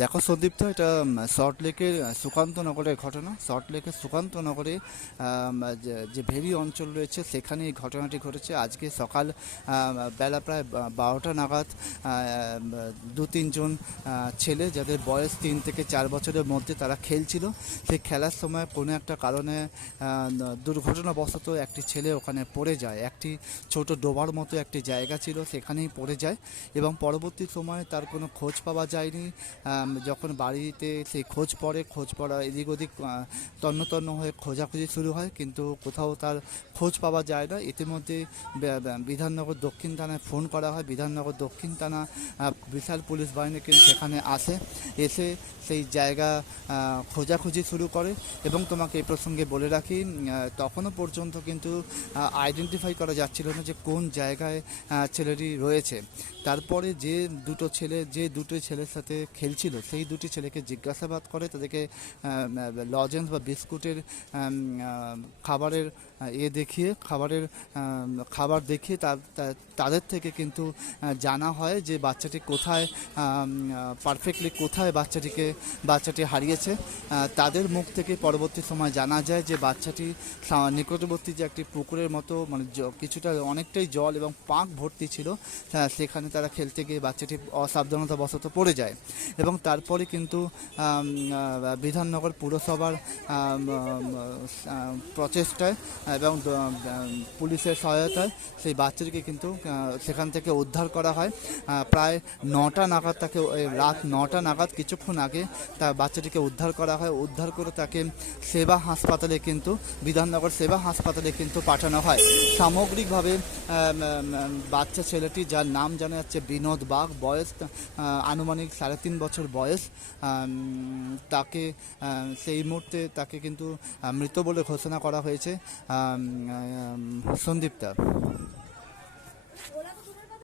দেখো সন্দীপ, তো এটা সল্টলেকের সুকান্তনগরের ঘটনা। সল্টলেকের সুকান্তনগরে যে ভেরি অঞ্চল রয়েছে সেখানে এই ঘটনাটি ঘটেছে আজকে সকাল বেলা প্রায় 12টা নাগাদ। দু তিনজন ছেলে যাদের বয়স 3 থেকে 4 বছরের মধ্যে তারা খেলছিল। সেই খেলার সময় কোনো একটা কারণে দুর্ঘটনাবশত একটি ছেলে ওখানে পড়ে যায়। একটি ছোট ডোবার মতো একটি জায়গা ছিল, সেখানেই পড়ে যায় এবং পরবর্তী সময়ে তার কোনো খোঁজ পাওয়া যায়নি। যখন বাড়িতে সেই খোঁজ পড়া এদিক ওদিক তন্ন তন্ন হয়ে খোঁজাখুঁজি শুরু হয়, কিন্তু কোথাও তার খোঁজ পাওয়া যায় না। ইতিমধ্যে বিধাননগর দক্ষিণ থানায় ফোন করা হয়। বিধাননগর দক্ষিণ থানা বিশাল পুলিশ বাহিনী কিন্তু সেখানে আসে, এসে সেই জায়গা খোঁজাখুঁজি শুরু করে। এবং তোমাকে এই প্রসঙ্গে বলে রাখি, তখনও পর্যন্ত কিন্তু আইডেন্টিফাই করা যাচ্ছিল না যে কোন জায়গায় ছেলেটি রয়েছে। তারপরে যে দুটো ছেলের সাথে খেলছিল সেই দুটি ছেলেকে জিজ্ঞাসাবাদ করে, তাদেরকে লজেন্স বা বিস্কুটের খাবারের দেখিয়ে খাবার দেখিয়ে তাদের থেকে কিন্তু জানা হয় যে বাচ্চাটি কোথায়, পারফেক্টলি কোথায় বাচ্চাটি হারিয়েছে। তাদের মুখ থেকে পরবর্তী সময় জানা যায় যে বাচ্চাটি নিকটবর্তী যে একটি পুকুরের মতো, মানে কিছুটা অনেকটাই জল এবং পাঁক ভর্তি ছিল, সেখানে তারা খেলতে গিয়ে বাচ্চাটি অসাবধানতাবশত পড়ে যায়। এবং তারপরে কিন্তু বিধাননগর পুরসভার প্রচেষ্টায় এবং পুলিশের সহায়তায় সেই বাচ্চাটিকে কিন্তু সেখান থেকে উদ্ধার করা হয়। প্রায় 9টা নাগাদ রাত 9টা নাগাদ কিছুক্ষণ আগে তার বাচ্চাটিকে উদ্ধার করা হয়। উদ্ধার করে তাকে সেবা হাসপাতালে কিন্তু বিধাননগর সেবা হাসপাতালে কিন্তু পাঠানো হয়। সামগ্রিকভাবে বাচ্চা ছেলেটি, যার নাম জানা যাচ্ছে বিনোদ বাগ, বয়স আনুমানিক 3.5 বছর বয়স, তাকে সেই মুহূর্তে তাকে কিন্তু মৃত বলে ঘোষণা করা হয়েছে। সন্দীপটা।